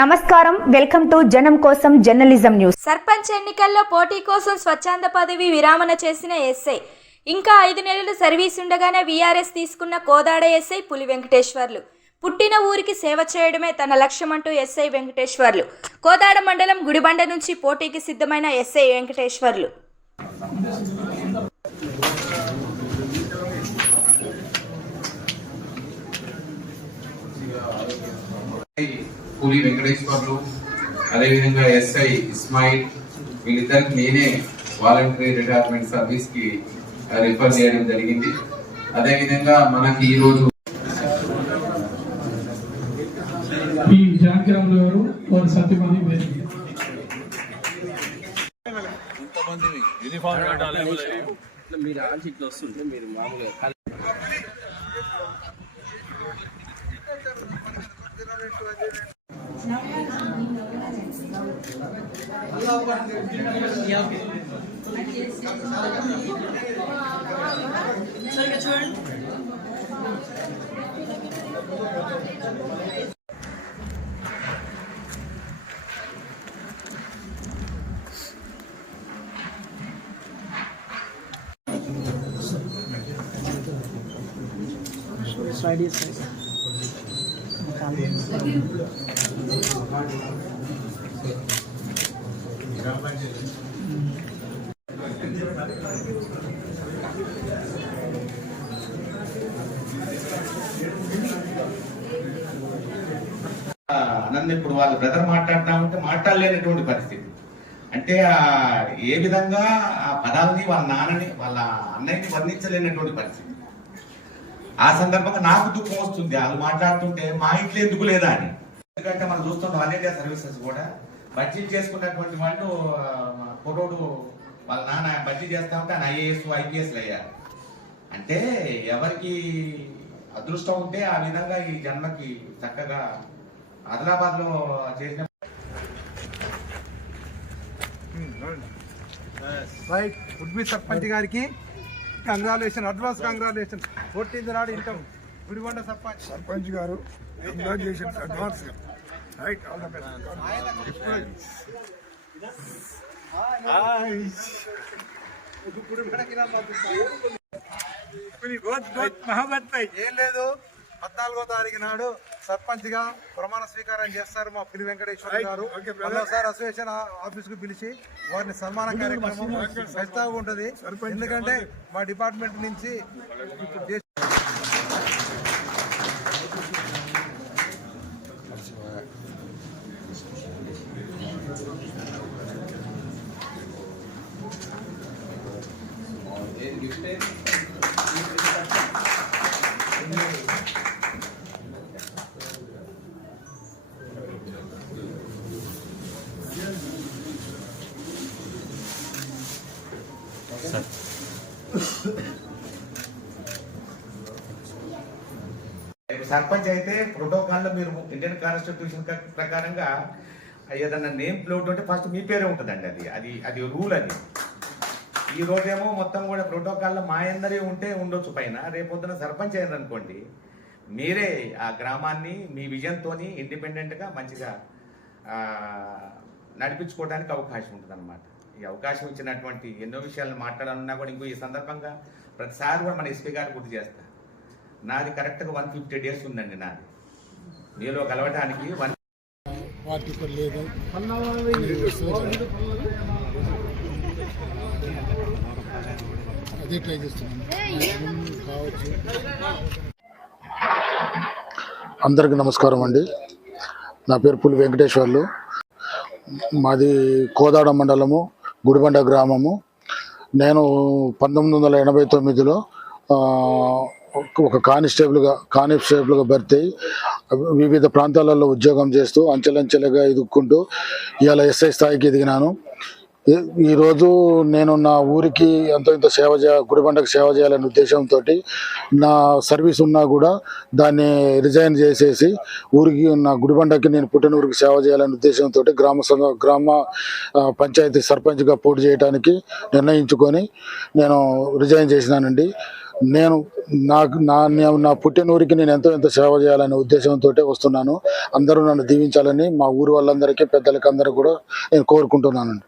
నమస్కారం, welcome to జనం కోసం జర్నలిజం న్యూస్. సర్పంచ్ ఎన్నికల్లో పోటీ కోసం స్వచ్ఛంద పదవి విరామణ చేసిన ఎస్ఐ ఇంకా 5 నెలలు సర్వీస్ ఉండగానే వీఆర్ఎస్ తీసుకున్న కోదాడ ఎస్ఐ పులి వెంకటేశ్వర్లు. పుట్టిన ఊరికి సేవ చేయడమే తన లక్ష్యమంటూ ఎస్ఐ వెంకటేశ్వర్లు. కోదాడ మండలం గుడిబండ నుంచి పోటీకి సిద్ధమైన ఎస్ఐ వెంకటేశ్వర్లు. పులి వెంకటేశ్వర్లు, అదేవిధంగా ఎస్ఐ ఇస్మాయిల్, వీళ్ళిద్దరికి నేనే వాలంటరీ రిటైర్మెంట్ సర్వీస్ కి రిఫర్ చేయడం జరిగింది. అదేవిధంగా మనకి ఈ రోజు నన్ను ఇప్పుడు వాళ్ళ బ్రదర్ మాట్లాడుతా ఉంటే మాట్లాడలేనటువంటి పరిస్థితి. అంటే ఏ విధంగా ఆ పదాలని వాళ్ళ నాన్నని వాళ్ళ అన్నయ్యని వర్ణించలేనటువంటి పరిస్థితి. ఆ సందర్భంగా నాకు దుఃఖం వస్తుంది వాళ్ళు మాట్లాడుతుంటే మా ఇంట్లో ఎందుకు లేదా అని. ఎందుకంటే మనం చూస్తున్నాం ఆల్ ఇండియా సర్వీసెస్ కూడా బడ్జెట్ చేసుకున్నటువంటి వాళ్ళు ఫోటోడు వాళ్ళ నాన్న బడ్జెట్ చేస్తా ఉంటే ఆయన ఐఏఎస్ ఐపీఎస్లు అయ్యారు. అంటే ఎవరికి అదృష్టం ఉంటే ఆ విధంగా ఈ జన్మకి చక్కగా ఆదిలాబాద్ లో చేసిన రైట్ ఉడ్బి సర్పంచ్ గారికి కంగ్రాచులేషన్, అడ్వాన్స్ కంగ్రాచులేషన్. 14th నాడు ఇంటాం గుడిబండ సర్పంచ్ గారు congratulation advance. Right, all the best. ఏం లేదు, 14వ తారీఖు నాడు సర్పంచ్ గా ప్రమాణ స్వీకారం చేస్తారు మా పులి వెంకటేశ్వర గారు. మరోసారి అసోసియేషన్ ఆఫీస్ కు పిలిచి వారిని సన్మాన కార్యక్రమం ఖచ్చితంగా ఉంటుంది. ఎందుకంటే మా డిపార్ట్మెంట్ నుంచి సర్పంచ్ అయితే ప్రోటోకాల్ లో మీరు ఇండియన్ కాన్స్టిట్యూషన్ ప్రకారంగా ఏదన్నా నేమ్ ప్లేట్ ఉంటే ఫస్ట్ మీ పేరే ఉంటుందండి. అది రూల్. అది ఈ రోజేమో మొత్తం కూడా ప్రోటోకాల్ లో మా అందరి ఉంటే ఉండొచ్చు పైన. రేపొద్దున సర్పంచ్ అయ్యారు అనుకోండి, మీరే ఆ గ్రామాన్ని మీ విజన్తోని ఇండిపెండెంట్ గా మంచిగా నడిపించుకోవడానికి అవకాశం ఉంటుంది అనమాట. ఈ అవకాశం ఇచ్చినటువంటి ఎన్నో విషయాలను మాట్లాడాలన్నా కూడా ఇంకో ఈ సందర్భంగా ప్రతిసారి కూడా మన ఎస్పీ గారు గుర్తు చేస్తా, నాది కరెక్ట్గా 150 days ఉందండి. నాది మీలో కలవటానికి అదే ట్రై చేస్తున్నాను. అందరికీ నమస్కారం అండి. నా పేరు పులి వెంకటేశ్వర్లు. మాది కోదాడ మండలము, గుడిబండ గ్రామము. నేను 1989లో ఒక కానిస్టేబుల్గా భర్తీ అయి వివిధ ప్రాంతాలలో ఉద్యోగం చేస్తూ అంచెలంచెలుగా ఎదుక్కుంటూ ఇవాళ ఎస్ఐ స్థాయికి ఎదిగినాను. ఈరోజు నేను నా ఊరికి ఎంతో ఇంత గుడిబండకు సేవ చేయాలనే ఉద్దేశంతో నా సర్వీస్ ఉన్నా కూడా దాన్ని రిజైన్ చేసేసి ఊరికి నా గుడిబండకి నేను పుట్టిన ఊరికి సేవ చేయాలనే ఉద్దేశంతో గ్రామ పంచాయతీ సర్పంచ్గా పోటీ చేయడానికి నిర్ణయించుకొని నేను రిజైన్ చేసినానండి. నేను నా పుట్టినూరికి నేను ఎంతో సేవ చేయాలనే ఉద్దేశంతో వస్తున్నాను. అందరూ నన్ను దీవించాలని మా ఊరు వాళ్ళందరికీ, పెద్దలకి అందరూ కూడా నేను కోరుకుంటున్నానండి.